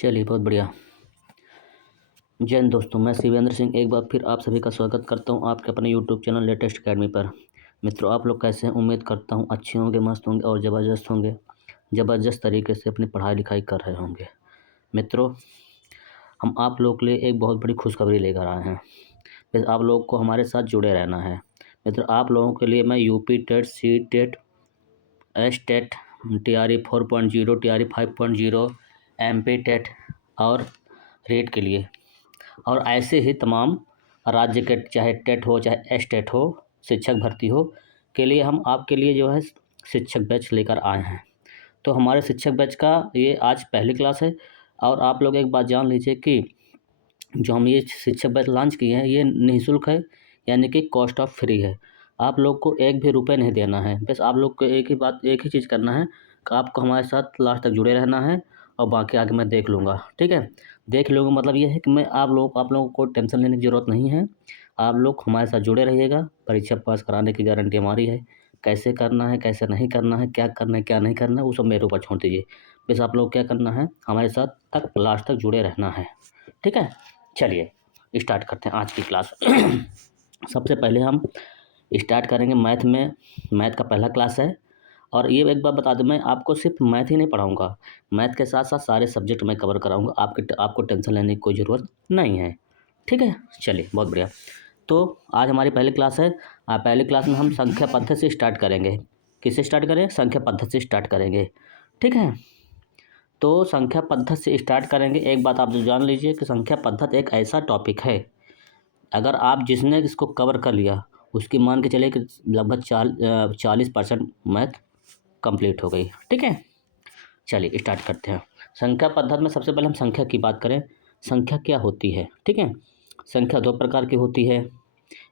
चलिए, बहुत बढ़िया। जय हिंद दोस्तों, मैं शिवेंद्र सिंह एक बार फिर आप सभी का स्वागत करता हूं आपके अपने यूट्यूब चैनल लेटेस्ट अकेडमी पर। मित्रों, आप लोग कैसे हैं? उम्मीद करता हूं अच्छे होंगे, मस्त होंगे और ज़बरदस्त होंगे। ज़बरदस्त तरीके से अपनी पढ़ाई लिखाई कर रहे होंगे। मित्रों, हम आप लोग के लिए एक बहुत बड़ी खुशखबरी लेकर आए हैं। बस आप लोग को हमारे साथ जुड़े रहना है। मित्रों, आप लोगों के लिए मैं UP TET, C TET, S TET, TRE 4.0, TRE 5.0, MP TET और रेट के लिए और ऐसे ही तमाम राज्य के, चाहे टेट हो चाहे एस टेट हो, शिक्षक भर्ती हो के लिए हम आपके लिए जो है शिक्षक बैच लेकर आए हैं। तो हमारे शिक्षक बैच का ये आज पहली क्लास है। और आप लोग एक बात जान लीजिए कि जो हम ये शिक्षक बैच लॉन्च किए हैं ये निःशुल्क है, यानी कि कॉस्ट ऑफ फ्री है। आप लोग को एक भी रुपये नहीं देना है। बस आप लोग को एक ही चीज़ करना है कि आपको हमारे साथ लास्ट तक जुड़े रहना है और बाकी आगे मैं देख लूँगा। ठीक है, देख लूँगा मतलब ये है कि मैं आप लोगों को टेंशन लेने की ज़रूरत नहीं है। आप लोग हमारे साथ जुड़े रहिएगा। परीक्षा पास कराने की गारंटी हमारी है। कैसे करना है, कैसे नहीं करना है, क्या करना है, क्या नहीं करना है, वो सब मेरे ऊपर छोड़ दीजिए। बस आप लोग क्या करना है, हमारे साथ तक लास्ट तक जुड़े रहना है। ठीक है, चलिए स्टार्ट करते हैं आज की क्लास। सबसे पहले हम स्टार्ट करेंगे मैथ में। मैथ का पहला क्लास है। और ये एक बात बता दूं, मैं आपको सिर्फ मैथ ही नहीं पढ़ाऊंगा, मैथ के साथ साथ सारे सब्जेक्ट मैं कवर कराऊंगा। आपको टेंशन लेने की कोई ज़रूरत नहीं है। ठीक है, चलिए बहुत बढ़िया। तो आज हमारी पहली क्लास है। पहली क्लास में हम संख्या पद्धति से स्टार्ट करेंगे। किससे स्टार्ट करें? संख्या पद्धति से स्टार्ट करेंगे। ठीक है, तो संख्या पद्धति से स्टार्ट करेंगे। एक बात आप जो जान लीजिए कि संख्या पद्धति एक ऐसा टॉपिक है, अगर आप जिसने इसको कवर कर लिया उसकी मान के चले कि लगभग 40% मैथ कंप्लीट हो गई। ठीक है, चलिए स्टार्ट करते हैं। संख्या पद्धति में सबसे पहले हम संख्या की बात करें। संख्या क्या होती है? ठीक है, संख्या दो प्रकार की होती है,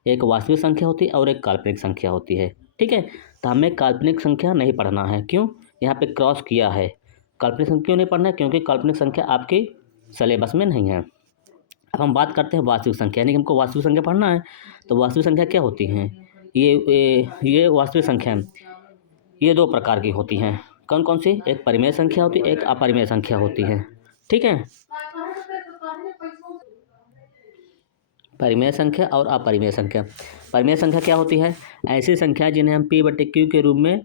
एक वास्तविक संख्या होती है और एक काल्पनिक संख्या होती है। ठीक है, तो हमें काल्पनिक संख्या नहीं पढ़ना है। क्यों? यहाँ पे क्रॉस किया है। काल्पनिक संख्या क्यों नहीं पढ़ना है? क्योंकि काल्पनिक संख्या आपके सिलेबस में नहीं है। अब हम बात करते हैं वास्तविक संख्या, यानी कि हमको वास्तविक संख्या पढ़ना है। तो वास्तविक संख्या क्या होती हैं? ये वास्तविक संख्या ये दो प्रकार की होती हैं। कौन कौन सी? एक परिमेय संख्या होती है, एक अपरिमेय संख्या होती है। ठीक है, परिमेय संख्या और अपरिमेय संख्या। परिमेय संख्या क्या होती है? ऐसी संख्या जिन्हें हम P/Q के रूप में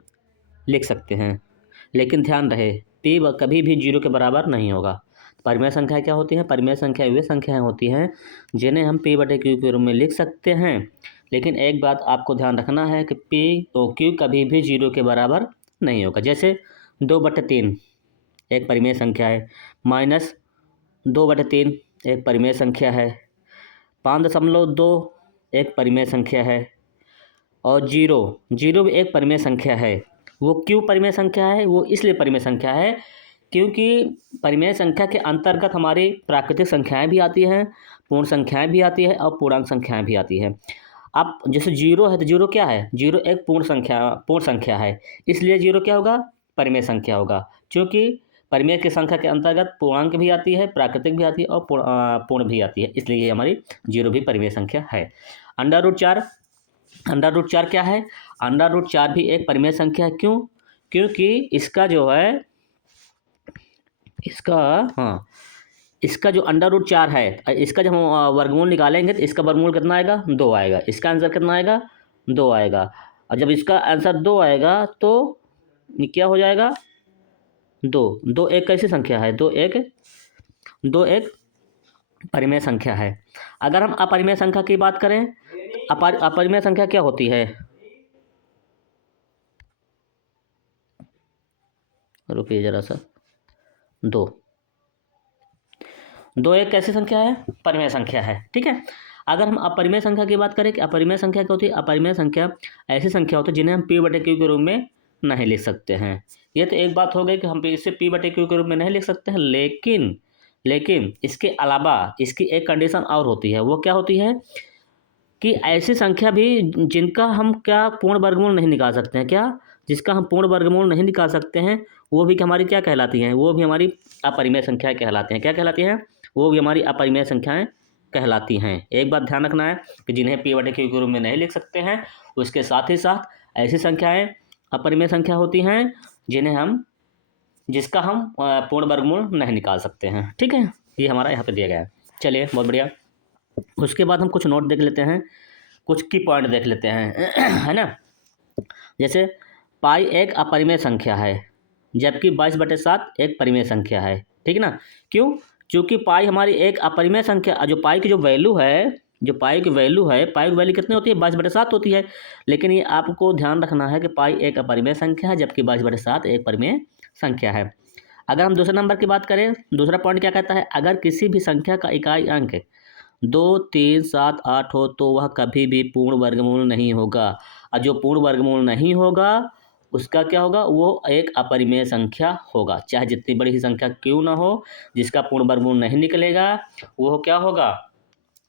लिख सकते हैं, लेकिन ध्यान रहे P कभी भी 0 के बराबर नहीं होगा। परिमेय संख्या क्या होती है? परिमेय संख्या वे संख्याएं होती हैं जिन्हें हम P/Q के रूप में लिख सकते हैं, लेकिन एक बात आपको ध्यान रखना है कि P/Q कभी भी 0 के बराबर नहीं होगा। जैसे 2/3 एक परिमेय संख्या है, -2/3 एक परिमेय संख्या है, 5.2 एक परिमेय संख्या है और 0 भी एक परिमेय संख्या है। वो क्यों परिमेय संख्या है? वो इसलिए परिमेय संख्या है क्योंकि परिमेय संख्या के अंतर्गत हमारी प्राकृतिक संख्याएं भी आती हैं, पूर्ण संख्याएं भी आती है और पूर्णांक संख्याएं भी आती हैं। अब जैसे 0 है तो 0 क्या है? 0 एक पूर्ण संख्या है, इसलिए 0 क्या होगा? परिमेय संख्या होगा। क्योंकि परिमेय की संख्या के अंतर्गत पूर्णांक भी आती है, प्राकृतिक भी आती है और पूर्ण भी आती है, इसलिए ये हमारी 0 भी परिमेय संख्या है। √4 √4 क्या है? √4 भी एक परिमेय संख्या है। क्यों? क्योंकि इसका जो है इसका जो √4 है, इसका जब हम वर्गमूल निकालेंगे तो इसका वर्गमूल कितना आएगा? 2 आएगा। इसका आंसर कितना आएगा? 2 आएगा। और जब इसका आंसर 2 आएगा तो ये क्या हो जाएगा? 2 एक कैसी संख्या है? 2 एक परिमेय संख्या है। अगर हम अपरिमेय संख्या की बात करें, अपरिमेय संख्या क्या होती है? रुकिए जरा सा। 2 एक कैसी संख्या है? परिमेय संख्या है। ठीक है, अगर हम अपरिमेय संख्या की बात करें कि अपरिमेय संख्या क्या होती है? अपरिमेय संख्या ऐसी संख्या होती है जिन्हें हम P/Q के रूप में नहीं लिख सकते हैं। ये तो एक बात हो गई कि हम इसे P/Q के रूप में नहीं लिख सकते हैं, लेकिन इसके अलावा इसकी एक कंडीशन और होती है। वो क्या होती है कि ऐसी संख्या भी जिनका हम क्या पूर्ण वर्गमूल नहीं निकाल सकते हैं। क्या? जिसका हम पूर्ण वर्गमूल नहीं निकाल सकते हैं, वो भी हमारी क्या कहलाती हैं? वो भी हमारी अपरिमेय संख्याएं कहलाती हैं। क्या कहलाती हैं? वो भी हमारी अपरिमेय संख्याएं कहलाती हैं। एक बात ध्यान रखना है कि जिन्हें P/Q के रूप में नहीं लिख सकते हैं, उसके साथ ही साथ ऐसी संख्याएं अपरिमेय संख्या होती हैं जिन्हें हम जिसका हम पूर्ण वर्गमूल नहीं निकाल सकते हैं। ठीक है, ये हमारा यहाँ पे दिया गया है। चलिए बहुत बढ़िया। उसके बाद हम कुछ नोट देख लेते हैं, कुछ की पॉइंट देख लेते हैं है ना। जैसे पाई एक अपरिमेय संख्या है, जबकि 22/7 एक परिमेय संख्या है। ठीक है ना। क्यों? क्योंकि पाई हमारी एक अपरिमेय संख्या, जो पाई की जो वैल्यू है, जो पाई की वैल्यू है, पाई की वैल्यू कितनी होती है? 22/7 होती है। लेकिन ये आपको ध्यान रखना है कि पाई एक अपरिमेय संख्या है, जबकि 22/7 एक परिमेय संख्या है। अगर हम दूसरे नंबर की बात करें, दूसरा पॉइंट क्या कहता है? अगर किसी भी संख्या का इकाई अंक 2, 3, 7, 8 हो तो वह कभी भी पूर्ण वर्गमूल नहीं होगा। और जो पूर्ण वर्गमूल नहीं होगा उसका क्या होगा? वो एक अपरिमेय संख्या होगा, चाहे जितनी बड़ी ही संख्या क्यों ना हो। जिसका पूर्ण वर्गमूल नहीं निकलेगा वो क्या होगा?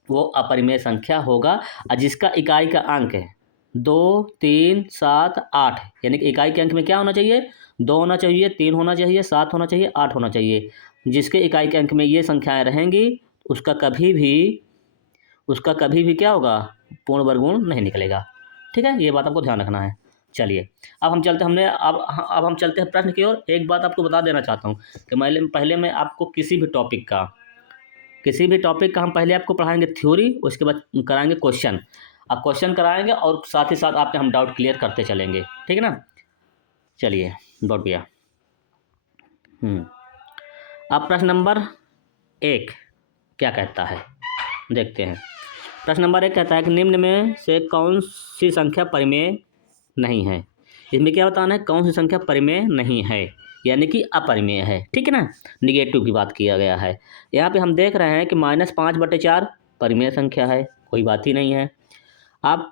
वो अपरिमेय संख्या होगा। और जिसका इकाई का अंक है 2, 3, 7, 8, यानी कि इकाई के अंक में क्या होना चाहिए? 2 होना चाहिए, 3 होना चाहिए, 7 होना चाहिए, 8 होना चाहिए। जिसके इकाई के अंक में ये संख्याएं रहेंगी उसका कभी भी क्या होगा? पूर्ण वर्गमूल नहीं निकलेगा। ठीक है, ये बात आपको ध्यान रखना है। चलिए अब हम चलते अब हम चलते हैं प्रश्न की ओर। एक बात आपको बता देना चाहता हूँ कि पहले मैं आपको किसी भी टॉपिक का हम पहले आपको पढ़ाएंगे थ्योरी, उसके बाद कराएंगे क्वेश्चन। अब क्वेश्चन कराएंगे और साथ ही साथ आपके हम डाउट क्लियर करते चलेंगे। ठीक है ना। चलिए बहुत बढ़िया। अब प्रश्न नंबर 1 क्या कहता है देखते हैं। प्रश्न नंबर 1 कहता है कि निम्न में से कौन सी संख्या परिमेय नहीं है। इसमें क्या बताना है? कौन सी संख्या परिमेय नहीं है, यानी कि अपरिमेय है। ठीक है ना। निगेटिव की बात किया गया है। यहाँ पे हम देख रहे हैं कि -5/4 परिमेय संख्या है, कोई बात ही नहीं है। अब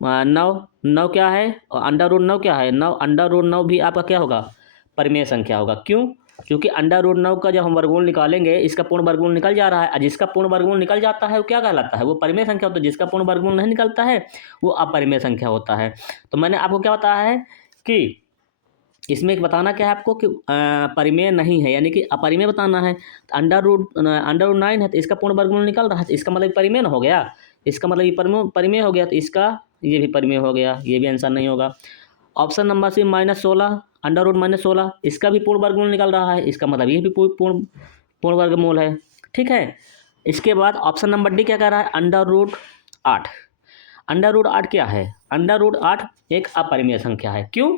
9 क्या है? और अंडर रूट 9 क्या है? 9 भी आपका क्या होगा? परिमेय संख्या होगा। क्यों? क्योंकि अंडर रूट 9 का जब हम वर्गमूल निकालेंगे इसका पूर्ण वर्गमूल निकल जा रहा है, और जिसका पूर्ण वर्गमूल निकल जाता है वो क्या कहलाता है? वो परिमेय संख्या होता है। जिसका पूर्ण वर्गमूल नहीं निकलता है वो अपरिमेय संख्या होता है। तो मैंने आपको क्या बताया है कि इसमें एक बताना क्या है आपको कि परिमेय नहीं है, यानी कि अपरिमेय बताना है। तो अंडर रूट 9 है तो इसका पूर्ण वर्गमूल निकल रहा है, तो इसका मतलब परिमेय न हो गया। इसका मतलब ये परिमेय हो गया, तो इसका ये भी परिमेय हो गया, ये भी आंसर नहीं होगा। Option number C -16, under root -16, इसका भी पूर्ण वर्गमूल निकल रहा है, इसका मतलब ये भी पूर्ण वर्गमूल है। ठीक है। इसके बाद ऑप्शन नंबर डी क्या कह रहा है? Under root 8। अंडर रूट 8 क्या है? अंडर रूट 8 एक अपरिमेय संख्या है। क्यों?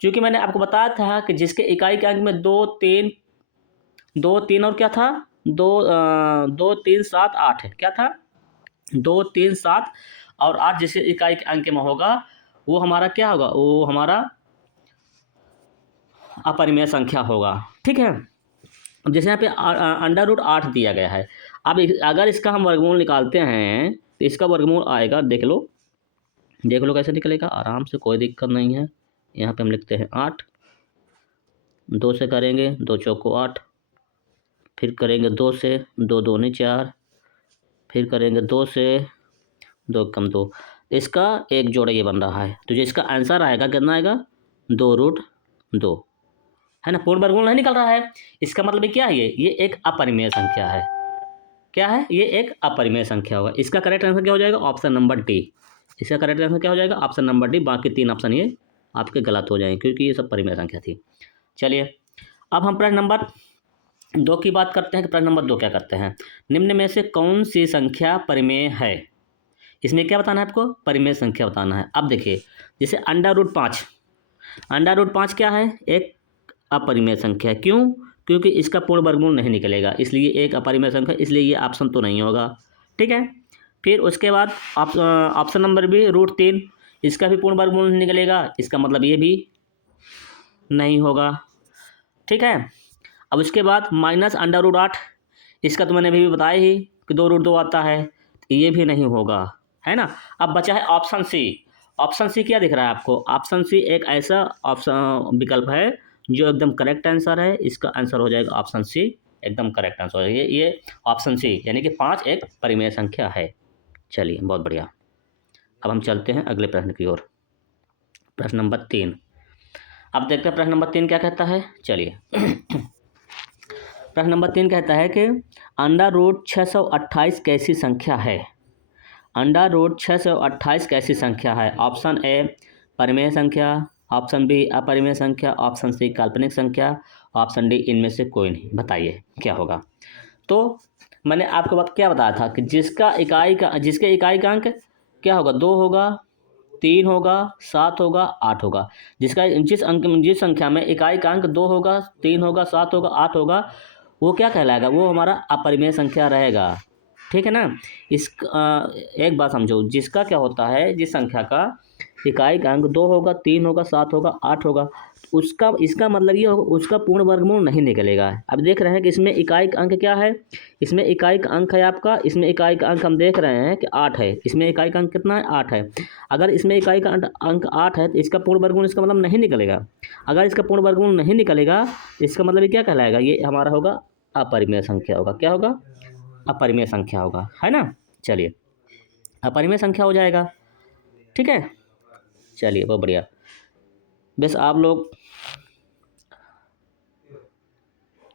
क्योंकि मैंने आपको बताया था कि जिसके इकाई के अंक में 2, 3 और क्या था? 2, 3, 7, 8 है। क्या था? 2, 3, 7 और 8 जिसके इकाई के अंक में होगा वो हमारा क्या होगा? वो हमारा अपरिमेय संख्या होगा। ठीक है। अब जैसे यहाँ पे अंडर रूट 8 दिया गया है। अब अगर इसका हम वर्गमूल निकालते हैं तो इसका वर्गमूल आएगा, देख लो कैसे निकलेगा आराम से, कोई दिक्कत नहीं है। यहाँ पे हम लिखते हैं 8, 2 से करेंगे, 2 चौको 8, फिर करेंगे 2 से, 2 दूनी 4, फिर करेंगे 2 से, 2 कम 2, इसका एक जोड़ा ये बन रहा है। तो जो इसका आंसर आएगा कितना आएगा? 2√2 है ना। पूर्ण वर्गमूल नहीं निकल रहा है, इसका मतलब क्या है? ये एक अपरिमेय संख्या है। क्या है? ये एक अपरिमेय संख्या होगा। इसका करेक्ट आंसर क्या हो जाएगा? Option number D. इसका करेक्ट आंसर क्या हो जाएगा? Option number D. बाकी 3 ऑप्शन ये आपके गलत हो जाएंगे क्योंकि ये सब परिमेय संख्या थी। चलिए अब हम प्रश्न नंबर 2 की बात करते हैं कि प्रश्न नंबर 2 क्या करते हैं? निम्न में से कौन सी संख्या परिमेय है? इसमें क्या बताना है आपको? परिमेय संख्या बताना है। अब देखिए जैसे अंडर रूट 5 क्या है? एक अपरिमेय संख्या है। क्यों? क्योंकि इसका पूर्ण वर्गमूल नहीं निकलेगा, इसलिए एक अपरिमेय संख्या, इसलिए ये ऑप्शन तो नहीं होगा। ठीक है। फिर उसके बाद ऑप्शन नंबर बी √3, इसका भी पूर्ण वर्गमूल नहीं निकलेगा, इसका मतलब ये भी नहीं होगा। ठीक है। अब उसके बाद -√8, इसका तो मैंने अभी भी बताया ही कि 2√2 आता है, तो ये भी नहीं होगा, है ना। अब बचा है ऑप्शन सी। ऑप्शन सी क्या दिख रहा है आपको? ऑप्शन सी एक ऐसा ऑप्शन विकल्प है जो एकदम करेक्ट आंसर है। इसका आंसर हो जाएगा ऑप्शन सी, एकदम करेक्ट आंसर हो जाएगा ये ऑप्शन सी, यानी कि 5 एक परिमेय संख्या है। चलिए बहुत बढ़िया। अब हम चलते हैं अगले प्रश्न की ओर। प्रश्न नंबर 3। अब देखते हैं प्रश्न नंबर 3 क्या कहता है। चलिए प्रश्न नंबर 3 कहता है कि अंडर रूट 628 कैसी संख्या है? अंडर रूट 628 कैसी संख्या है? ऑप्शन ए परिमेय संख्या, ऑप्शन बी अपरिमेय संख्या, ऑप्शन सी काल्पनिक संख्या, ऑप्शन डी इनमें से कोई नहीं। बताइए क्या होगा। तो मैंने आपको क्या बताया था कि जिसके इकाई का अंक क्या होगा, 2 होगा, 3 होगा, 7 होगा, 8 होगा। जिस संख्या में इकाई का अंक 2 होगा, 3 होगा, 7 होगा, 8 होगा, वो क्या कहलाएगा, वो हमारा अपरिमेय संख्या रहेगा। ठीक है ना। एक बात समझो, जिसका क्या होता है, जिस संख्या का इकाई का अंक 2 होगा, 3 होगा, 7 होगा, 8 होगा, इसका मतलब ये होगा उसका पूर्ण वर्गमूल नहीं निकलेगा। अब देख रहे हैं कि इसमें इकाई का अंक क्या है, इसमें इकाई का अंक है आपका, इसमें इकाई का अंक हम देख रहे हैं कि 8 है, इसमें इकाई का अंक कितना है, 8 है। अगर इसमें इकाई का अंक 8 है तो इसका पूर्ण वर्गमूल इसका मतलब नहीं निकलेगा। अगर इसका पूर्ण वर्गमूल नहीं निकलेगा तो इसका मतलब ये क्या कहलाएगा, ये हमारा होगा अपरिमेय संख्या होगा। क्या होगा, अपरिमेय संख्या होगा, है ना। चलिए अपरिमेय संख्या हो जाएगा। ठीक है, चलिए बहुत बढ़िया। बस आप लोग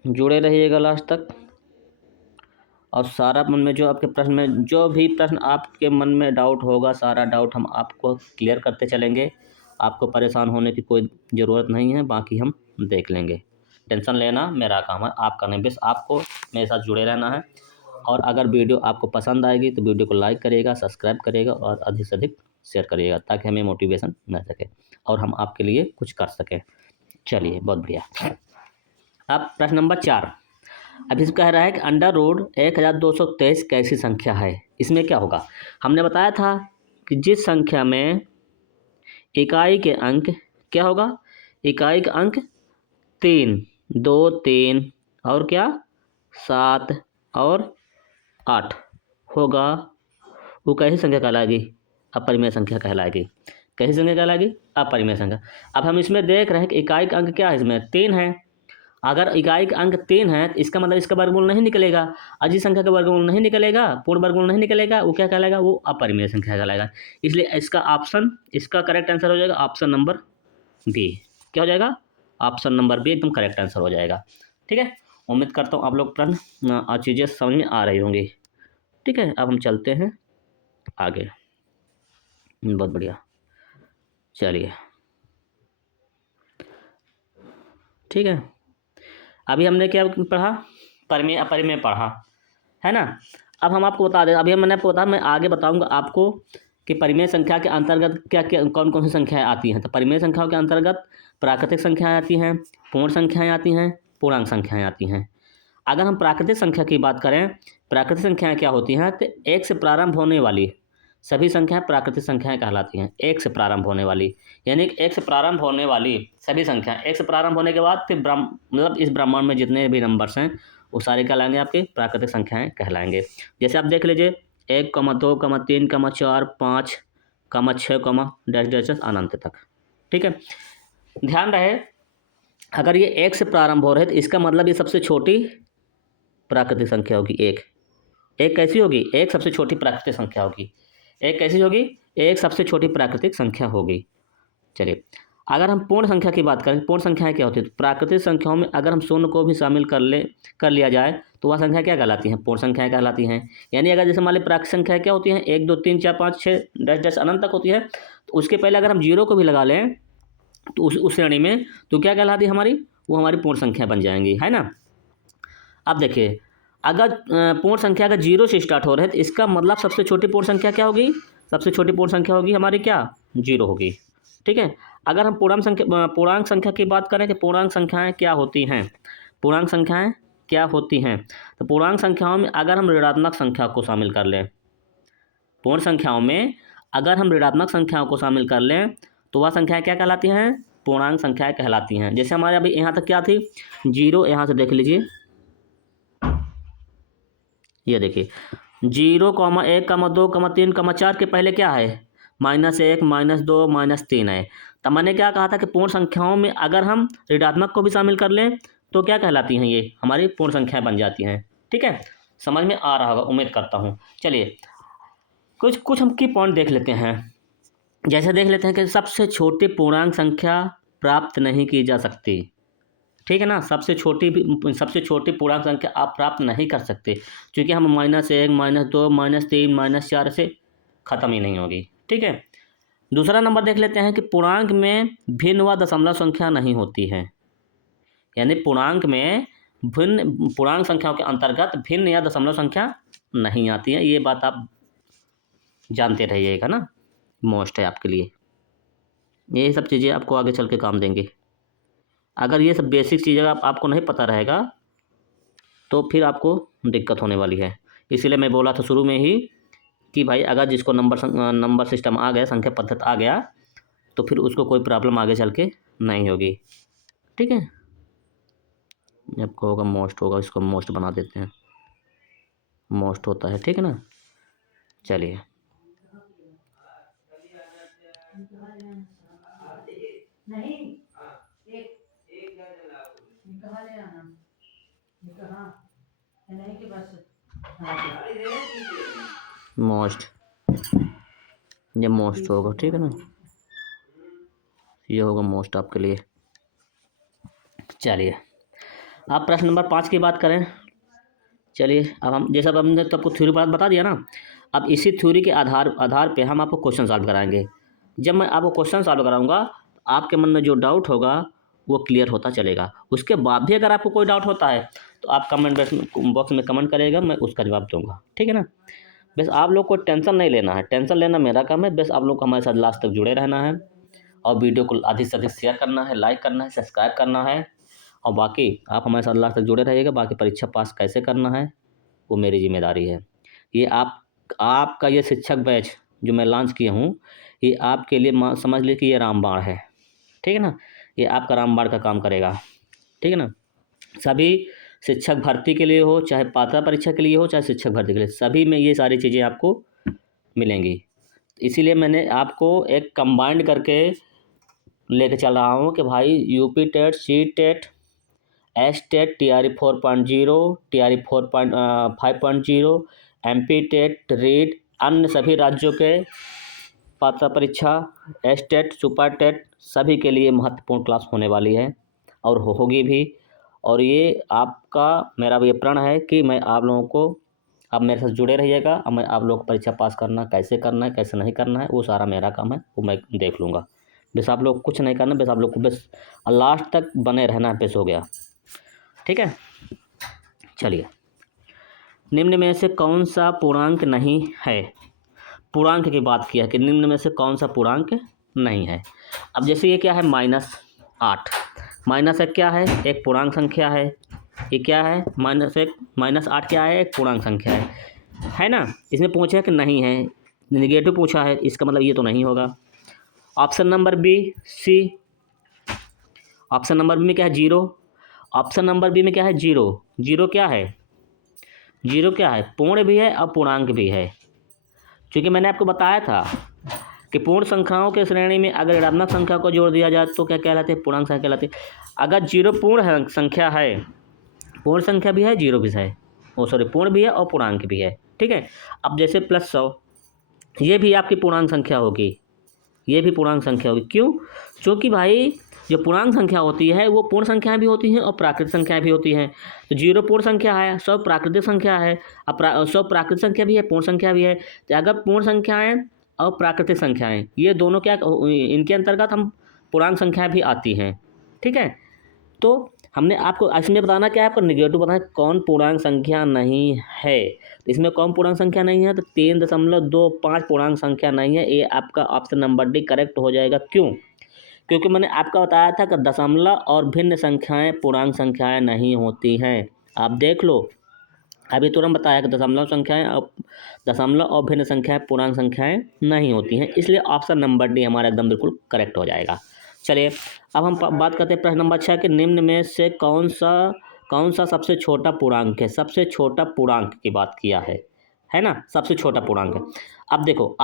जुड़े रहिएगा लास्ट तक, और सारा मन में जो आपके प्रश्न में जो भी प्रश्न आपके मन में डाउट होगा, सारा डाउट हम आपको क्लियर करते चलेंगे। आपको परेशान होने की कोई ज़रूरत नहीं है, बाकी हम देख लेंगे। टेंशन लेना मेरा काम है, आपका नहीं। बस आपको मेरे साथ जुड़े रहना है। और अगर वीडियो आपको पसंद आएगी तो वीडियो को लाइक करिएगा, सब्सक्राइब करिएगा और अधिक से अधिक शेयर करिएगा, ताकि हमें मोटिवेशन मिल सके और हम आपके लिए कुछ कर सकें। चलिए बहुत बढ़िया। अब प्रश्न नंबर 4। अब इसमें कह रहा है कि अंडर रूट 1223 कैसी संख्या है। इसमें क्या होगा, हमने बताया था कि जिस संख्या में इकाई के अंक क्या होगा, इकाई का अंक 3, 2, 3 और क्या 7 और 8 होगा, वो कैसी संख्या कहलाएगी, अपरिमेय संख्या कहलाएगी। कैसी संख्या कहलाएगी, अपरिमेय संख्या। अब हम इसमें देख रहे हैं कि इकाई का अंक क्या है, इसमें 3 है। अगर इकाई का अंक 3 है तो इसका मतलब इसका वर्गमूल नहीं निकलेगा, और जिस संख्या का वर्गमूल नहीं निकलेगा, पूर्ण वर्गमूल नहीं निकलेगा, वो क्या कहलाएगा, वो अपरिमेय संख्या कहलाएगा। इसलिए इसका करेक्ट आंसर हो जाएगा ऑप्शन नंबर बी। क्या हो जाएगा, ऑप्शन नंबर बी एकदम करेक्ट आंसर हो जाएगा। ठीक है, उम्मीद करता हूँ आप लोग प्रश्न चीज़ें समझ में आ रही होंगी। ठीक है, अब हम चलते हैं आगे। बहुत बढ़िया, चलिए ठीक है। अभी हमने क्या पढ़ा, परिमेय अपरिमेय पढ़ा, है ना। अब हम आपको बता दें, अभी मैंने आपको बताया, मैं आगे बताऊंगा आपको कि परिमेय संख्या के अंतर्गत क्या क्या कौन कौन सी संख्याएं आती हैं। तो परिमेय संख्याओं के अंतर्गत प्राकृतिक संख्याएं आती हैं, पूर्ण संख्याएं आती हैं, पूर्णांक संख्याएं आती हैं। अगर हम प्राकृतिक संख्या की बात करें, प्राकृतिक संख्याएं क्या होती हैं, तो 1 से प्रारंभ होने वाली सभी संख्याएं प्राकृतिक संख्याएं कहलाती हैं। 1 से प्रारंभ होने वाली, यानी कि 1 से प्रारंभ होने वाली सभी संख्याएं, 1 से प्रारंभ होने के बाद फिर मतलब इस ब्रह्मांड में जितने भी नंबर्स हैं वो सारे कहलाएंगे आपके प्राकृतिक संख्याएं कहलाएंगे। जैसे आप देख लीजिए 1, 2, 3, 4, 5, 6, डैश डैश अनंत तक। ठीक है, ध्यान रहे अगर ये 1 से प्रारंभ हो रहे तो इसका मतलब ये सबसे छोटी प्राकृतिक संख्या होगी। एक कैसी होगी, एक सबसे छोटी प्राकृतिक संख्या होगी। एक कैसी होगी, एक सबसे छोटी प्राकृतिक संख्या होगी। चलिए अगर हम पूर्ण संख्या की बात करें, पूर्ण संख्याएं क्या होती है, तो प्राकृतिक संख्याओं में अगर हम शून्य को भी शामिल कर लिया जाए तो वह संख्या क्या कहलाती हैं, पूर्ण संख्याएं कहलाती हैं। यानी अगर जैसे हमारी प्राकृतिक संख्याएं क्या होती हैं, 1, 2, 3, 4, 5, 6 डैश डैश अनंत तक होती है, तो उसके पहले अगर हम 0 को भी लगा लें तो उस श्रेणी में तो क्या कहलाती है हमारी, वो हमारी पूर्ण संख्या बन जाएंगी, है ना। अब देखिए अगर पूर्ण संख्या अगर 0 से स्टार्ट हो रहे हैं तो इसका मतलब सबसे छोटी पूर्ण संख्या क्या होगी, सबसे छोटी पूर्ण संख्या होगी हमारी क्या, 0 होगी। ठीक है, अगर हम पूर्णांक संख्या की बात करें कि पूर्णांक संख्याएं क्या होती हैं, पूर्णांक संख्याएं क्या होती हैं, तो पूर्णांक संख्याओं में अगर हम ऋणात्मक संख्या को शामिल कर लें, पूर्ण संख्याओं में अगर हम ऋणात्मक संख्याओं को शामिल कर लें तो वह संख्याएं क्या कहलाती हैं, पूर्णांक संख्याएं कहलाती हैं। जैसे हमारे अभी यहाँ तक क्या थी, 0, यहाँ से देख लीजिए, ये देखिए 0, 1, 2, 3, 4 के पहले क्या है, -1, -2, -3 है। तब मैंने क्या कहा था कि पूर्ण संख्याओं में अगर हम ऋणात्मक को भी शामिल कर लें तो क्या कहलाती हैं, ये हमारी पूर्ण संख्याएं बन जाती हैं। ठीक है, समझ में आ रहा होगा उम्मीद करता हूँ। चलिए कुछ हम की पॉइंट देख लेते हैं। जैसे देख लेते हैं कि सबसे छोटी पूर्णांक संख्या प्राप्त नहीं की जा सकती। ठीक है ना, सबसे छोटी पूर्णांक संख्या आप प्राप्त नहीं कर सकते, क्योंकि हम -1, -2, -3, -4 से ख़त्म ही नहीं होगी। ठीक है, दूसरा नंबर देख लेते हैं कि पूर्णांक में भिन्न व दशमलव संख्या नहीं होती है। यानी पूर्णांक में भिन्न, पूर्णांक संख्याओं के अंतर्गत भिन्न या दशमलव संख्या नहीं आती है। ये बात आप जानते रहिएगा ना, मोस्ट है आपके लिए। ये सब चीज़ें आपको आगे चल के काम देंगे। अगर ये सब बेसिक चीज़ें आपको नहीं पता रहेगा तो फिर आपको दिक्कत होने वाली है। इसीलिए मैं बोला था शुरू में ही कि भाई अगर जिसको नंबर सिस्टम आ गया, संख्या पद्धति आ गया, तो फिर उसको कोई प्रॉब्लम आगे चल के नहीं होगी। ठीक है, आपको होगा मोस्ट होगा, इसको मोस्ट बना देते हैं, मोस्ट होता है। ठीक है ना, चलिए मोस्ट, ये मोस्ट होगा। ठीक है ना, ये होगा मोस्ट आपके लिए। चलिए अब प्रश्न नंबर 5 की बात करें। चलिए अब हम, जैसा अब हमने तो आपको थ्योरी बता दिया ना, अब इसी थ्योरी के आधार पे हम आपको क्वेश्चन सॉल्व कराएंगे। जब मैं आपको क्वेश्चन सॉल्व कराऊंगा, आपके मन में जो डाउट होगा वो क्लियर होता चलेगा। उसके बाद भी अगर आपको कोई डाउट होता है तो आप कमेंट बॉक्स में कमेंट करेगा, मैं उसका जवाब दूंगा। ठीक है ना, बस आप लोग को टेंशन नहीं लेना है, टेंशन लेना मेरा काम है। बस आप लोग को हमारे साथ लास्ट तक जुड़े रहना है और वीडियो को अधिक से अधिक शेयर करना है, लाइक करना है, सब्सक्राइब करना है। और बाकी आप हमारे साथ लास्ट तक जुड़े रहिएगा। बाकी परीक्षा पास कैसे करना है वो मेरी जिम्मेदारी है। ये आपका ये शिक्षक बैच जो मैं लॉन्च किया हूँ, ये आपके लिए समझ लीजिए कि ये रामबाण है। ठीक है ना, ये आपका रामबाण का काम करेगा। ठीक है ना, सभी शिक्षक भर्ती के लिए हो, चाहे पात्रता परीक्षा के लिए हो, चाहे शिक्षक भर्ती के लिए, सभी में ये सारी चीज़ें आपको मिलेंगी। इसीलिए मैंने आपको एक कंबाइंड करके लेके चल रहा हूँ कि भाई UP TET, C TET, S TET, TRE 4.0, TRE 5.0, MP TET, REET, अन्य सभी राज्यों के पात्रता परीक्षा, एस टेट, सुपर टेट, सभी के लिए महत्वपूर्ण क्लास होने वाली है और होगी भी। और ये आपका, मेरा ये प्रण है कि मैं आप लोगों को, आप मेरे साथ जुड़े रहिएगा और मैं आप लोग परीक्षा पास करना कैसे करना है, कैसे नहीं करना है, वो सारा मेरा काम है, वो मैं देख लूँगा। बस आप लोग कुछ नहीं करना, बस आप लोग को बस लास्ट तक बने रहना, बस हो गया। ठीक है, चलिए निम्न में से कौन सा पूर्णांक नहीं है। पूर्णांक की बात किया है कि निम्न में से कौन सा पूर्णांक नहीं है। अब जैसे ये क्या है, -8, -1 क्या है, एक पूर्णांक संख्या है। ये क्या है, -1, -8 क्या है, एक पूर्णांक संख्या है ना। इसमें पूछा है कि नहीं है, निगेटिव पूछा है, इसका मतलब ये तो नहीं होगा। ऑप्शन नंबर बी, सी। ऑप्शन नंबर बी में क्या है, 0। ऑप्शन नंबर बी में क्या है, 0। 0 क्या है, 0 क्या है, पूर्ण भी है और पूर्णांक भी है। क्योंकि मैंने आपको बताया था कि पूर्ण संख्याओं के श्रेणी में अगर ऋणात्मक संख्या को जोड़ दिया जाए तो क्या कहलाते हैं, पूर्णांक संख्या कहलाती है। अगर 0 पूर्ण संख्या है, पूर्ण संख्या भी है, 0 भी है, सॉरी पूर्ण भी है और पूर्णांक भी है। ठीक है, अब जैसे +100, ये भी आपकी पूर्णांक संख्या होगी, ये भी पूर्णांक संख्या होगी। क्यों, क्योंकि भाई जो पूर्णांक संख्या होती है वो पूर्ण संख्याएं भी होती हैं और प्राकृतिक संख्याएं भी होती हैं। तो 0 पूर्ण संख्या है, 100 प्राकृतिक संख्या है, अब 100 प्राकृतिक संख्या भी है, पूर्ण संख्या भी है। तो अगर पूर्ण संख्याएं और प्राकृतिक संख्याएं, ये दोनों क्या, इनके अंतर्गत हम पूर्णांक संख्याएं भी आती हैं। ठीक है, तो हमने आपको इसमें बताना क्या है, आपको निगेटिव बताना कौन पूर्णांक संख्या नहीं है। तो इसमें कौन पूर्णांक संख्या नहीं है, तो 3.25 पूर्णांक संख्या नहीं है। ये आपका ऑप्शन नंबर डी करेक्ट हो जाएगा। क्यों, क्योंकि मैंने आपका बताया था कि दशमलव और भिन्न संख्याएं पूर्णांक संख्याएं नहीं होती हैं। आप देख लो, अभी तुरंत बताया कि दशमलव और भिन्न संख्याएं पूर्णांक संख्याएं नहीं होती हैं, इसलिए ऑप्शन नंबर डी हमारा एकदम बिल्कुल करेक्ट हो जाएगा। चलिए अब हम बात करते हैं प्रश्न नंबर 6 के निम्न में से कौन सा सबसे छोटा पूर्णांक है। सबसे छोटा पूर्णांक की बात किया है ना, सबसे छोटा पूर्णांक है। अब देखो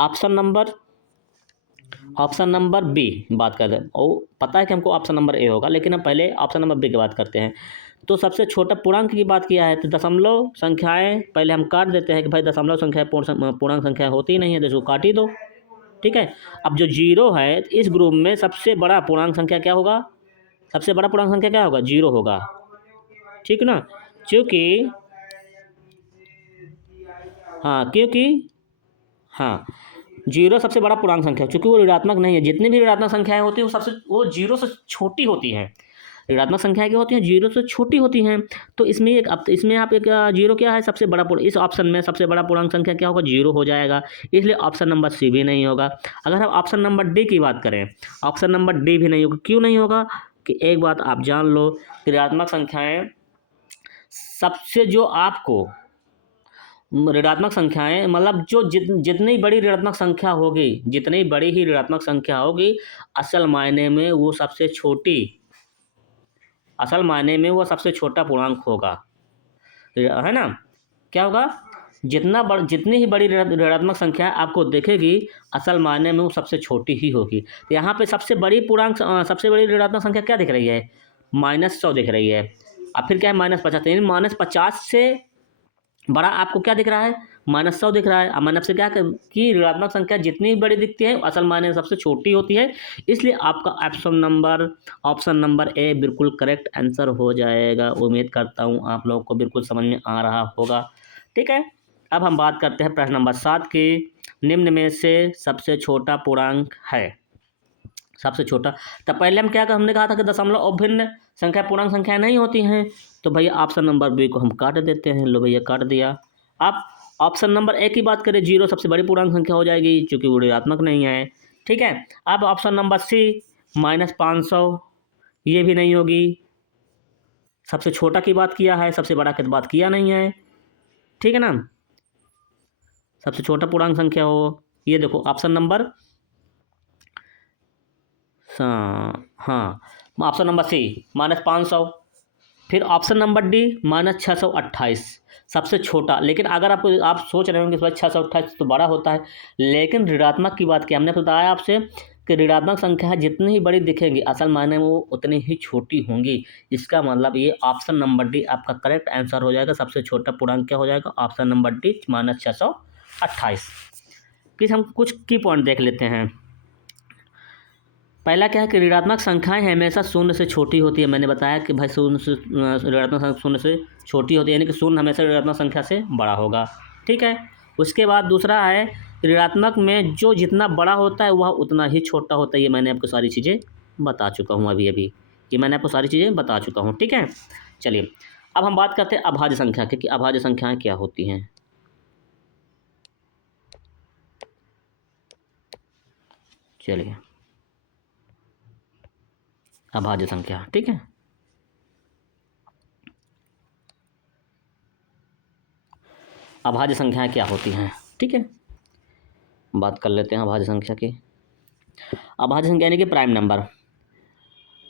ऑप्शन नंबर बी बात करते हैं, और पता है कि हमको ऑप्शन नंबर ए होगा, लेकिन हम पहले ऑप्शन नंबर बी की बात करते हैं। तो सबसे छोटा पूर्णांक की बात किया है, तो दशमलव संख्याएं पहले हम काट देते हैं कि भाई दशमलव संख्याएं पूर्णांक संख्या होती ही नहीं है, तो इसको काट ही दो। ठीक है, अब जो 0 है, इस ग्रुप में सबसे बड़ा पूर्णांक संख्या क्या होगा, सबसे बड़ा पूर्णांक संख्या क्या होगा, 0 होगा। ठीक ना, क्योंकि हाँ जीरो सबसे बड़ा पूर्णांक संख्या है, क्योंकि वो ऋणात्मक नहीं है। जितनी भी ऋणात्मक संख्याएं होती हैं वो जीरो से छोटी होती हैं। ऋणात्मक संख्याएं क्या होती हैं? जीरो से छोटी होती हैं। तो इसमें आप एक जीरो क्या है? सबसे बड़ा इस ऑप्शन में सबसे बड़ा पूर्णांक संख्या क्या होगा? जीरो हो जाएगा। इसलिए ऑप्शन नंबर सी भी नहीं होगा। अगर हम ऑप्शन नंबर डी की बात करें, ऑप्शन नंबर डी भी नहीं होगा। क्यों नहीं होगा? कि एक बात आप जान लो, ऋणात्मक संख्याएं सबसे जो आपको ऋणात्मक संख्याएं मतलब जो जितनी बड़ी ऋणात्मक संख्या होगी, जितनी बड़ी ही ऋणात्मक संख्या होगी, असल मायने में वो सबसे छोटी असल मायने में वो सबसे छोटा पूर्णांक होगा, है ना? क्या होगा? जितनी ही बड़ी ऋणात्मक संख्या आपको दिखेगी, असल मायने में वो सबसे छोटी ही होगी। तो यहाँ पे सबसे बड़ी ऋणात्मक संख्या क्या दिख रही है? -100 दिख रही है। अब फिर क्या है? -50, यानी -50 से बड़ा आपको क्या दिख रहा है? -100 दिख रहा है। अब मैंने आपसे क्या कि ऋणात्मक संख्या जितनी बड़ी दिखती है असल मायने में सबसे छोटी होती है। इसलिए आपका ऑप्शन नंबर ए बिल्कुल करेक्ट आंसर हो जाएगा। उम्मीद करता हूँ आप लोगों को बिल्कुल समझ में आ रहा होगा। ठीक है, अब हम बात करते हैं प्रश्न नंबर 7 की। निम्न में से सबसे छोटा पूर्णांक है। सबसे छोटा, तब पहले हमने कहा था कि दशमलव और भिन्न संख्या पूर्णांक संख्या नहीं होती हैं। तो भैया ऑप्शन नंबर बी को हम काट देते हैं। लो भैया काट दिया। अब ऑप्शन नंबर ए की बात करें, जीरो सबसे बड़ी पूर्णांक संख्या हो जाएगी, चूंकि वो ऋणात्मक नहीं है। ठीक है, अब ऑप्शन नंबर सी -500, ये भी नहीं होगी। सबसे छोटा की बात किया है, सबसे बड़ा की बात किया नहीं है। ठीक है ना? सबसे छोटा पूर्णांक संख्या हो, ये देखो ऑप्शन नंबर हाँ, ऑप्शन नंबर सी -500। फिर ऑप्शन नंबर डी -628, सबसे छोटा। लेकिन अगर आप सोच रहे होंगे भाई 628 तो बड़ा होता है, लेकिन ऋणात्मक की बात की हमने बताया आपसे कि ऋणात्मक संख्या है जितनी ही बड़ी दिखेंगी असल मायने में वो उतनी ही छोटी होंगी। इसका मतलब ये ऑप्शन नंबर डी आपका करेक्ट आंसर हो जाएगा। सबसे छोटा पूर्णांक क्या हो जाएगा? Option number D -628। हम कुछ की पॉइंट देख लेते हैं। पहला क्या है कि ऋणात्मक संख्याएं हमेशा शून्य से छोटी होती है। मैंने बताया कि भाई ऋणात्मक संख्या शून्य से छोटी होती है, यानी कि शून्य हमेशा ऋणात्मक संख्या से बड़ा होगा। ठीक है, उसके बाद दूसरा है ऋणात्मक में जो जितना बड़ा होता है वह उतना ही छोटा होता है। ये मैंने आपको सारी चीज़ें बता चुका हूँ अभी ये मैंने आपको सारी चीज़ें बता चुका हूँ। ठीक है, चलिए अब हम बात करते हैं अभाज्य संख्या की, कि अभाज्य संख्याएँ क्या होती हैं। चलिए, अभाज्य संख्या, ठीक है, अभाज्य संख्याएं क्या होती हैं। ठीक है, बात कर लेते हैं अभाज्य संख्या की। अभाज्य संख्या यानी कि प्राइम नंबर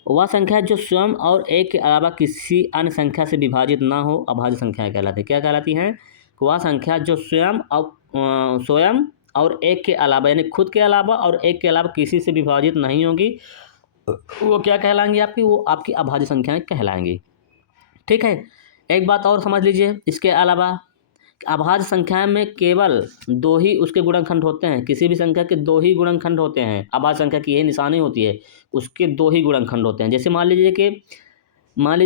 वह संख्या जो स्वयं और एक के अलावा किसी अन्य संख्या से विभाजित ना हो, अभाज्य संख्याएं कहलाती है। क्या कहलाती हैं? वह संख्या जो स्वयं और एक के अलावा, यानी खुद के अलावा और एक के अलावा किसी से विभाजित नहीं होगी, वो क्या कहलाएंगी? वो आपकी अभाज्य संख्याएं कहलाएंगी। ठीक है, एक बात और समझ लीजिए इसके अलावा, अभाज्य संख्या में केवल दो ही उसके गुणनखंड होते हैं। किसी भी संख्या के दो ही गुणनखंड होते हैं। अभाज्य संख्या की यही निशानी होती है, उसके दो ही गुणनखंड होते हैं। जैसे मान लीजिए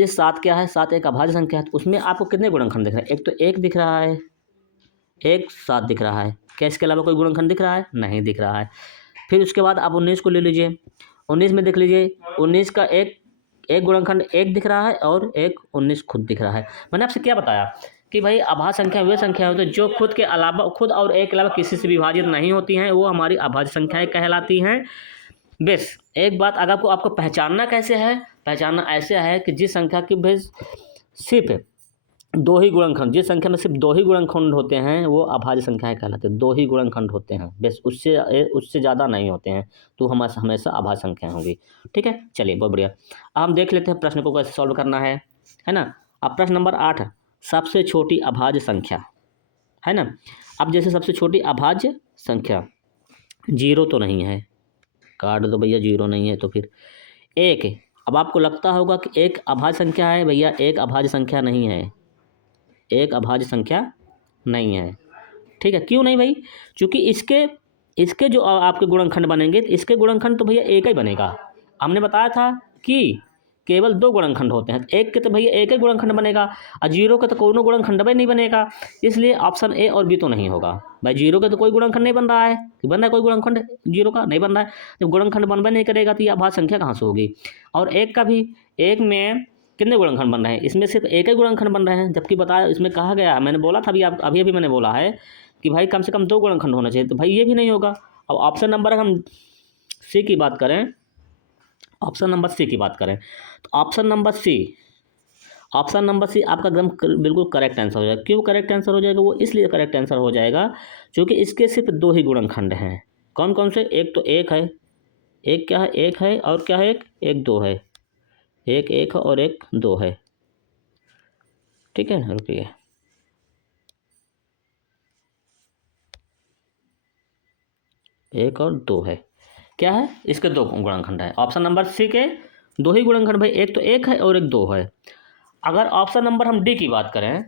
7 क्या है? 7 एक अभाज्य संख्या है, तो उसमें आपको कितने गुणनखंड दिख रहे हैं? एक तो 1 दिख रहा है, एक 7 दिख रहा है। क्या इसके अलावा कोई गुणनखंड दिख रहा है? नहीं दिख रहा है। फिर उसके बाद आप 19 को ले लीजिए। 19 में देख लीजिए, 19 का एक गुणनखंड 1 दिख रहा है और एक 19 खुद दिख रहा है। मैंने आपसे क्या बताया कि भाई अभाज्य संख्या वे संख्या होती है जो खुद और एक के अलावा किसी से विभाजित नहीं होती हैं, वो हमारी अभाज्य संख्याएं कहलाती हैं। बस एक बात, अगर आपको पहचानना कैसे है? पहचानना ऐसे है कि जिस संख्या की बस सिर्फ दो ही गुणनखंड, जिस संख्या में सिर्फ दो ही गुणनखंड होते हैं वो अभाज्य संख्याएं कहलाते हैं। दो ही गुणनखंड होते हैं बस, उससे ज़्यादा नहीं होते हैं, तो हमेशा अभाज्य संख्याएं होंगी। ठीक है, चलिए बहुत बढ़िया। अब हम देख लेते हैं प्रश्न को कैसे सॉल्व करना है ना। अब प्रश्न नंबर 8, सबसे छोटी अभाज्य संख्या, है ना। अब जैसे सबसे छोटी अभाज्य संख्या, जीरो तो नहीं है, काट दो भैया, जीरो नहीं है तो फिर 1 है। अब आपको लगता होगा कि एक अभाज्य संख्या है, भैया एक अभाज्य संख्या नहीं है, एक अभाज्य संख्या नहीं है। ठीक है, क्यों नहीं भाई? क्योंकि इसके जो आपके गुणनखंड बनेंगे, इसके गुणनखंड तो भैया एक ही बनेगा। हमने बताया था कि केवल 2 गुणनखंड होते हैं। एक के तो भैया एक ही गुणनखंड बनेगा और 0 का तो कोनो गुणनखंड भी नहीं बनेगा, इसलिए ऑप्शन ए और बी तो नहीं होगा। भाई 0 का तो कोई गुणनखंड नहीं बन रहा है, बन रहा है कोई गुणनखंड 0 का नहीं बन रहा है। जब गुणनखंड बनबे नहीं करेगा तो ये अभाज्य संख्या कहाँ से होगी। और एक का भी, एक में कितने गुणनखंड बन रहे हैं, इसमें सिर्फ एक ही गुणनखंड बन रहे हैं, जबकि बताया इसमें कहा गया है, मैंने बोला था अभी मैंने बोला है कि भाई कम से कम 2 गुणनखंड होना चाहिए, तो भाई ये भी नहीं होगा। अब ऑप्शन नंबर हम सी की बात करें, ऑप्शन नंबर सी की बात करें तो ऑप्शन नंबर सी आपका एकदम बिल्कुल करेक्ट आंसर हो जाएगा। क्यों करेक्ट आंसर हो जाएगा, वो इसलिए करेक्ट आंसर हो जाएगा क्योंकि इसके सिर्फ 2 ही गुणनखंड हैं। कौन कौन से, एक तो एक है, एक क्या है, एक है, और क्या है, एक 2 है, एक है और एक 2 है। ठीक है, रुकिए, एक और 2 है, क्या है, इसके 2 गुणनखंड है। ऑप्शन नंबर सी के 2 ही गुणनखंड भाई, एक तो एक है और एक 2 है। अगर ऑप्शन नंबर हम डी की बात करें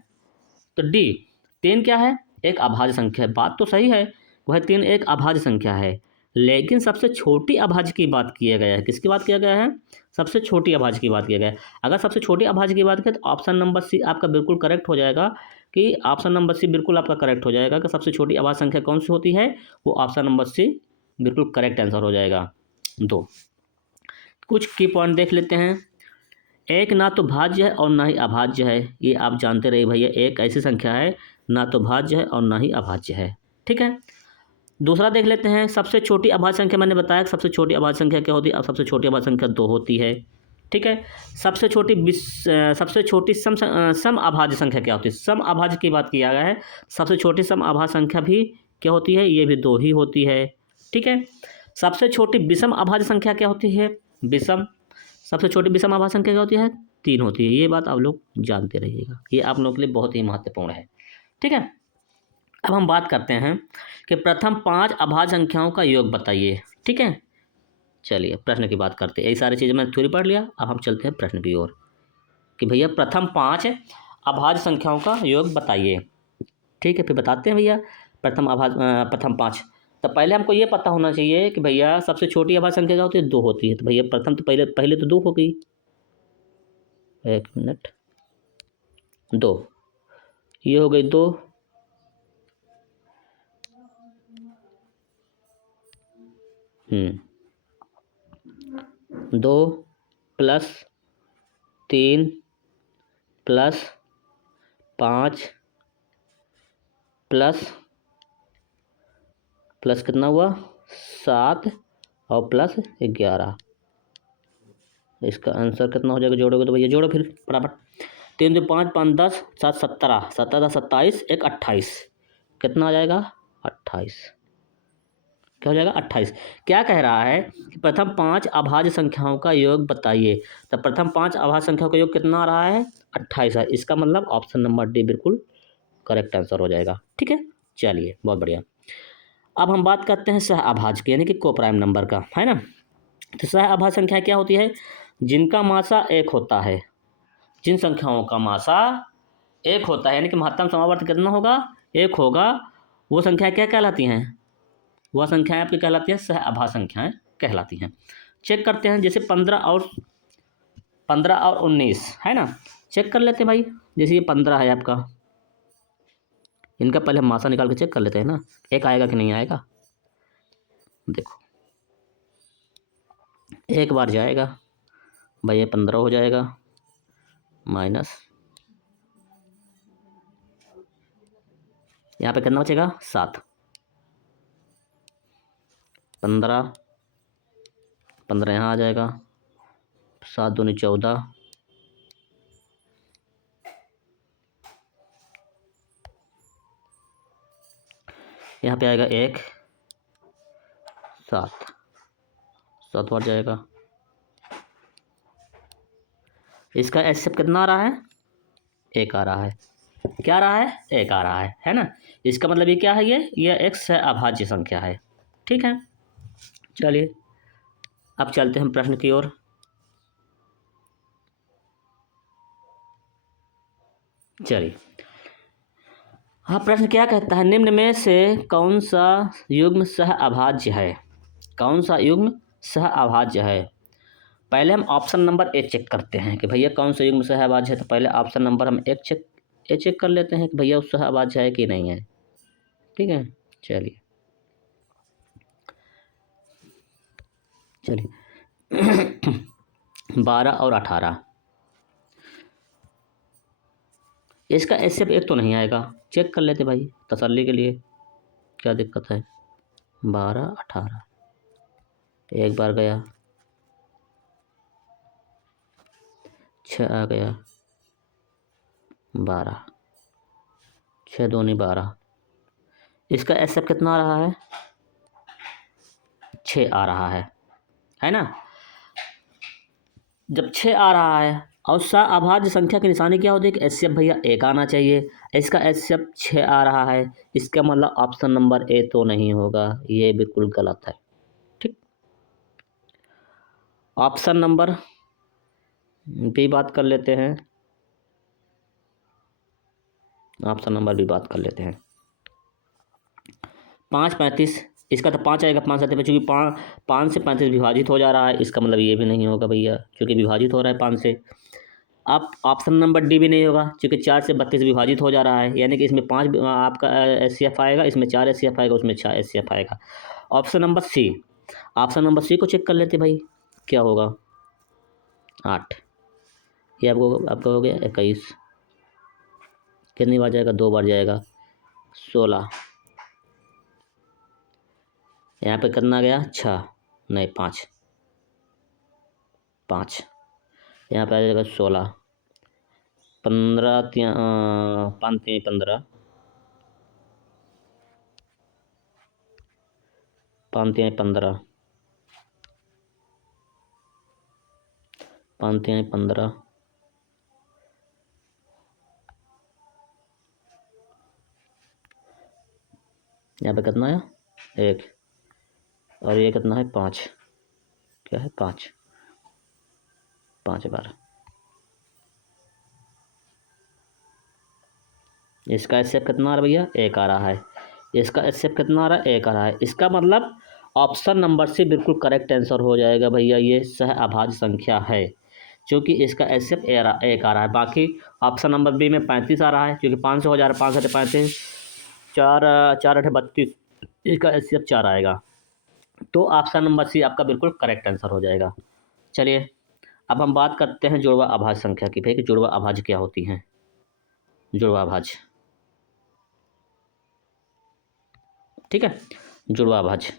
तो डी 3 क्या है, एक अभाज्य संख्या है। बात तो सही है, वह 3 एक अभाज्य संख्या है, लेकिन सबसे छोटी अभाज्य की बात किया गया है। किसकी बात किया गया है, सबसे छोटी अभाज्य की बात किया गया है। अगर सबसे छोटी अभाज्य की बात करें तो ऑप्शन नंबर सी आपका बिल्कुल करेक्ट हो जाएगा, कि ऑप्शन नंबर सी बिल्कुल आपका करेक्ट हो जाएगा कि सबसे छोटी अभाज्य संख्या कौन सी होती है, वो ऑप्शन नंबर सी बिल्कुल करेक्ट आंसर हो जाएगा। 2 कुछ की पॉइंट देख लेते हैं। एक ना तो भाज्य है और ना ही अभाज्य है, ये आप जानते रहिए भैया, एक ऐसी संख्या है ना तो भाज्य है और ना ही अभाज्य है। ठीक है, दूसरा देख लेते हैं। सबसे छोटी अभाज्य संख्या, मैंने बताया कि सबसे छोटी अभाज्य संख्या क्या होती है, अब सबसे छोटी अभाज्य संख्या 2 होती है। ठीक है, सबसे छोटी सम अभाज्य संख्या क्या होती है, सम अभाज्य की बात किया गया है, सबसे छोटी सम अभाज्य संख्या भी क्या होती है, ये भी 2 ही होती है। ठीक है, सबसे छोटी विषम अभाज्य संख्या क्या होती है, विषम, सबसे छोटी विषम अभाज्य संख्या क्या होती है, 3 होती है। ये बात आप लोग जानते रहिएगा, ये आप लोगों के लिए बहुत ही महत्वपूर्ण है। ठीक है, अब हम बात करते हैं कि प्रथम 5 अभाज्य संख्याओं का योग बताइए। ठीक है, चलिए प्रश्न की बात करते हैं। यही सारी चीज़ें मैंने थोड़ी पढ़ लिया, अब हम चलते हैं प्रश्न की ओर कि भैया प्रथम 5 अभाज्य संख्याओं का योग बताइए। ठीक है, फिर बताते हैं भैया प्रथम 5। तो पहले हमको ये पता होना चाहिए कि भैया सबसे छोटी अभाज्य संख्या क्या होती है, 2 होती है। तो भैया प्रथम तो पहले तो 2 हो गई, 1 मिनट, 2, ये हो गई 2, 2 प्लस 3 प्लस 5 प्लस कितना हुआ, 7 और प्लस 11। इसका आंसर कितना हो जाएगा, जोड़ोगे तो भैया जोड़ो फिर फटाफट। 3 2 5 5 10 7 17 17 27 1 28, कितना आ जाएगा, 28। क्या हो जाएगा, 28। क्या कह रहा है कि प्रथम 5 अभाज्य संख्याओं का योग बताइए। तो प्रथम 5 अभाज्य संख्याओं का योग कितना आ रहा है, 28 है। इसका मतलब ऑप्शन नंबर डी बिल्कुल करेक्ट आंसर हो जाएगा। ठीक है, चलिए बहुत बढ़िया। अब हम बात करते हैं सह अभाज्य की, यानी कि को प्राइम नंबर का, है ना। तो सह अभाज्य संख्या क्या होती है, जिनका मासा 1 होता है, जिन संख्याओं का मासा 1 होता है, यानी कि महत्तम समावर्त कितना होगा, 1 होगा, वो संख्या क्या कहलाती हैं, वह संख्याएं आपकी कहलाती हैं सह अभाज्य संख्याएं कहलाती हैं। चेक करते हैं, जैसे 15 और 19 है ना, चेक कर लेते हैं भाई। जैसे ये 15 है आपका, इनका पहले हम मासा निकाल के चेक कर लेते हैं ना, 1 आएगा कि नहीं आएगा। देखो 1 बार जाएगा भाई, ये 15 हो जाएगा, माइनस यहाँ पे कितना बचेगा, 7, 15 यहाँ आ जाएगा, 7 दूनी 14, यहाँ पे आएगा 1, 7 बार जाएगा। इसका एचसीएफ कितना आ रहा है, 1 आ रहा है। क्या आ रहा है, 1 आ रहा है ना। इसका मतलब ये क्या है, ये एक सह अभाज्य संख्या है। ठीक है, चलिए अब चलते हैं प्रश्न की ओर। चलिए, हाँ, प्रश्न क्या कहता है, निम्न में से कौन सा युग्म सह अभाज्य है, कौन सा युग्म सह अभाज्य है। पहले हम ऑप्शन नंबर ए चेक करते हैं कि भैया कौन सा युग्म सहअभाज्य है। तो पहले ऑप्शन नंबर हम ए चेक कर लेते हैं कि भैया उस सहअभाज्य है कि नहीं है। ठीक है, चलिए 12 और 18, इसका एचसीएफ एक तो नहीं आएगा, चेक कर लेते भाई तसल्ली के लिए, क्या दिक्कत है। 12 18 एक बार गया, 6 आ गया, 12, 6 दूनी 12, इसका एचसीएफ कितना आ रहा है, 6 आ रहा है ना। जब 6 आ रहा है और सहअभाज्य संख्या की निशानी क्या होती है कि एचसीएफ भैया एक आना चाहिए, इसका एचसीएफ 6 आ रहा है, इसका मतलब ऑप्शन नंबर ए तो नहीं होगा, ये बिल्कुल गलत है। ठीक, ऑप्शन नंबर बी बात कर लेते हैं, ऑप्शन नंबर बी बात कर लेते हैं। 5 35, इसका तो 5 आएगा, 5 7 में, चूँकि 5 से 35 विभाजित हो जा रहा है, इसका मतलब ये भी नहीं होगा भैया, क्योंकि विभाजित हो रहा है 5 से। अब ऑप्शन नंबर डी भी नहीं होगा, क्योंकि 4 से 32 विभाजित हो जा रहा है, यानी कि इसमें 5 आपका एचसीएफ आएगा, इसमें 4 एचसीएफ आएगा, उसमें 6 एचसीएफ आएगा। Option number C, option number C को चेक कर लेते भाई, क्या होगा, 8, ये आपको हो गया 21, कितनी बार जाएगा, 2 बार जाएगा, 16, यहाँ पे कितना गया, 6 नहीं 5, 5, यहाँ पे आ जाएगा 16, 15 5 3 15, 5 3 15, 5 3 15, यहाँ पे कितना है, 1, और ये कितना है, 5, क्या है, 5 बार। इसका एचसीएफ कितना आ रहा है भैया, 1 आ रहा है, इसका एचसीएफ कितना आ रहा है, 1 आ रहा है, इसका मतलब ऑप्शन नंबर से बिल्कुल करेक्ट आंसर हो जाएगा भैया, ये सहअभाज्य संख्या है, क्योंकि इसका एचसीएफ 1 आ रहा है। बाकी ऑप्शन नंबर बी में 35 आ रहा है, क्योंकि 500 हो जा रहा है, 5 7 35, 4 4 8 32, इसका एचसीएफ 4 आएगा। तो ऑप्शन नंबर सी आपका बिल्कुल करेक्ट आंसर हो जाएगा। चलिए अब हम बात करते हैं जुड़वा अभाज्य संख्या की, भाई कि जुड़वा अभाज्य क्या होती हैं। जुड़वा अभाज्य, ठीक है, जुड़वा अभाज्य,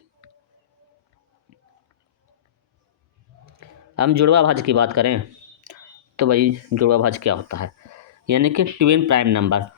हम जुड़वा अभाज्य की बात करें तो भाई जुड़वा अभाज्य क्या होता है, यानी कि ट्विन प्राइम नंबर।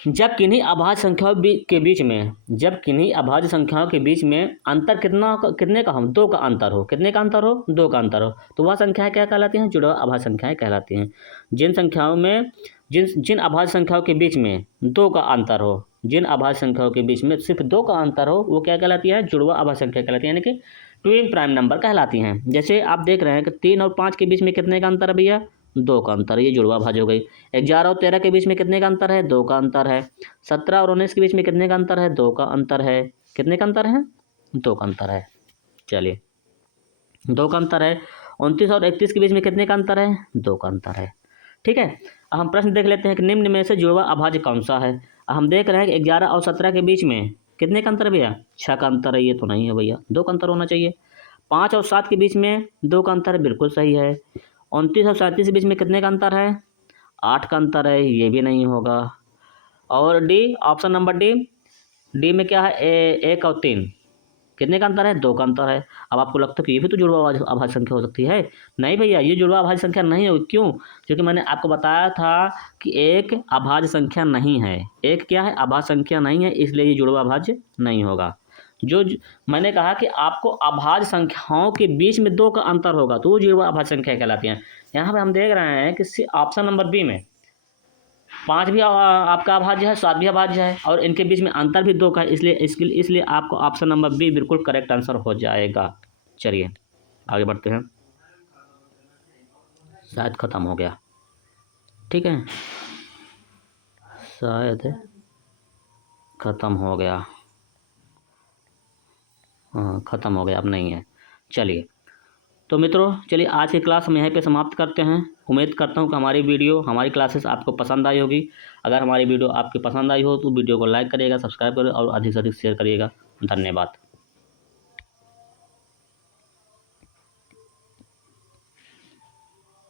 जब किन्हीं अभाज्य संख्याओं के बीच में, जब किन्हीं अभाज्य संख्याओं के बीच में अंतर कितने का हम 2 का अंतर हो, कितने का अंतर हो, 2 का अंतर हो, तो वह संख्याएं क्या कहलाती हैं, जुड़वा अभाज्य संख्याएं कहलाती हैं। जिन संख्याओं में जिन अभाज्य संख्याओं के बीच में 2 का अंतर हो, जिन अभाज्य संख्याओं के बीच में सिर्फ 2 का अंतर हो, वो क्या कहलाती है, जुड़वा अभाज्य संख्या कहलाती है, यानी कि ट्विन प्राइम नंबर कहलाती हैं। जैसे आप देख रहे हैं कि 3 और 5 के बीच में कितने का अंतर है भैया, 2 का अंतर है, ये जुड़वा अभाज्य हो गई। 11 और 13 के बीच में कितने का अंतर है, 2 का अंतर है। 17 और 19 के बीच में कितने का अंतर है, 2 का अंतर है। कितने का अंतर है, 2 का अंतर है। चलिए 2 का अंतर है। 29 और 31 के बीच में कितने का अंतर है, 2 का अंतर है। ठीक है, अब हम प्रश्न देख लेते हैं कि निम्न में से जुड़वा अभाज्य कौन सा है। हम देख रहे हैं कि 11 और 17 के बीच में कितने का अंतर है भैया, 6 का अंतर है, ये तो नहीं है भैया, 2 का अंतर होना चाहिए। 5 और 7 के बीच में 2 का अंतर है, बिल्कुल सही है। 29 और 37 के बीच में कितने का अंतर है, 8 का अंतर है, ये भी नहीं होगा। और D, option number D, D में क्या है, 1 और 3 कितने का अंतर है, 2 का अंतर है। अब आपको लगता है कि ये भी तो जुड़वा अभाज्य संख्या हो सकती है, नहीं भैया ये जुड़वा अभाज्य संख्या नहीं है। क्यों, क्योंकि मैंने आपको बताया था कि एक अभाज्य संख्या नहीं है, एक क्या है, अभाज्य संख्या नहीं है, इसलिए ये जुड़वा अभाज्य नहीं होगा। मैंने कहा कि आपको अभाज्य संख्याओं के बीच में 2 का अंतर होगा तो वो जुड़वा अभाज्य संख्या कहलाती हैं। यहाँ पे हम देख रहे हैं कि ऑप्शन नंबर बी में 5 भी आपका अभाज्य है, 7 भी अभाज्य है, और इनके बीच में अंतर भी 2 का है, इसलिए आपको ऑप्शन नंबर बी बिल्कुल करेक्ट आंसर हो जाएगा। चलिए आगे बढ़ते हैं, शायद ख़त्म हो गया, ठीक है, शायद ख़त्म हो गया, हाँ ख़त्म हो गया, अब नहीं है। चलिए तो मित्रों चलिए आज की क्लास हम यहीं पे समाप्त करते हैं। उम्मीद करता हूँ कि हमारी वीडियो हमारी क्लासेस आपको पसंद आई होगी। अगर हमारी वीडियो आपकी पसंद आई हो तो वीडियो को लाइक करिएगा, सब्सक्राइब करिएगा और अधिक से अधिक शेयर करिएगा। धन्यवाद।